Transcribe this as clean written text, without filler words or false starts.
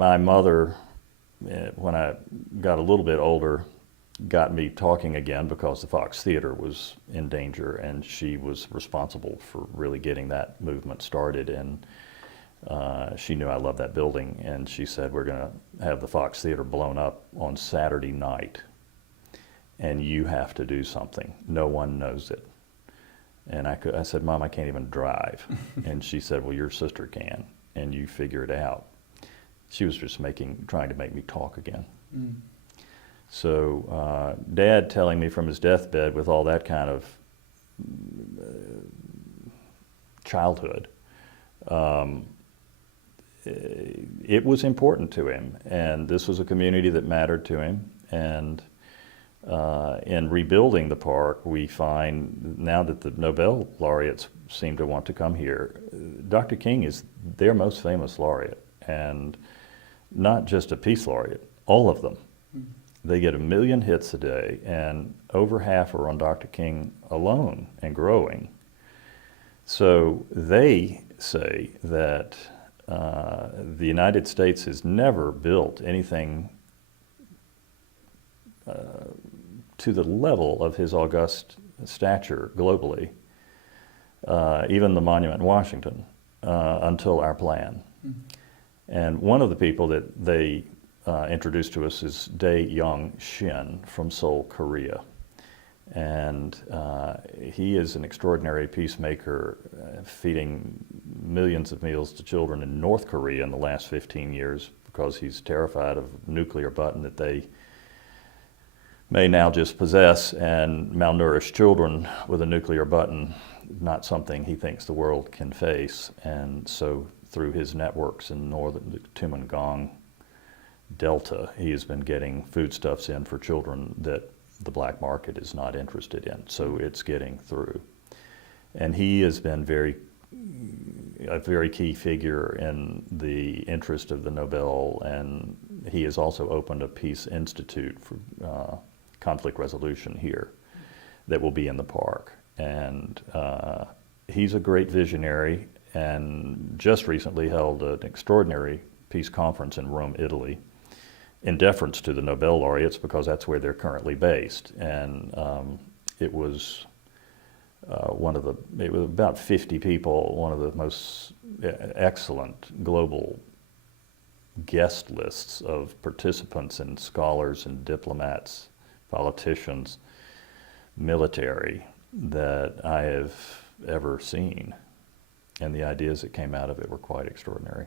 my mother, when I got a little bit older, got me talking again because the Fox Theater was in danger, and she was responsible for really getting that movement started. And she knew I loved that building, and she said, we're going to have the Fox Theater blown up on Saturday night, and you have to do something. No one knows it. And I said, Mom, I can't even drive. And she said, well, your sister can, and you figure it out. She was just trying to make me talk again. Mm. So Dad telling me from his deathbed with all that kind of childhood, it was important to him, and this was a community that mattered to him. And in rebuilding the park, we find now that the Nobel laureates seem to want to come here, Dr. King is their most famous laureate, and not just a peace laureate, all of them. Mm-hmm. They get 1 million hits a day, and over half are on Dr. King alone and growing. So they say that the United States has never built anything to the level of his august stature globally, even the monument in Washington, until our plan. Mm-hmm. And one of the people that they introduced to us is Dae-Young Shin from Seoul, Korea. And he is an extraordinary peacemaker, feeding millions of meals to children in North Korea in the last 15 years because he's terrified of a nuclear button that they may now just possess, and malnourished children with a nuclear button, not something he thinks the world can face. And so through his networks in northern Tumangong Delta, he has been getting foodstuffs in for children that the black market is not interested in. So it's getting through. And he has been a very key figure in the interest of the Nobel, and he has also opened a Peace Institute for conflict resolution here that will be in the park. And he's a great visionary, and just recently held an extraordinary peace conference in Rome, Italy, in deference to the Nobel laureates, because that's where they're currently based. And it was it was about 50 people, one of the most excellent global guest lists of participants and scholars and diplomats, politicians, military, that I have ever seen. And the ideas that came out of it were quite extraordinary.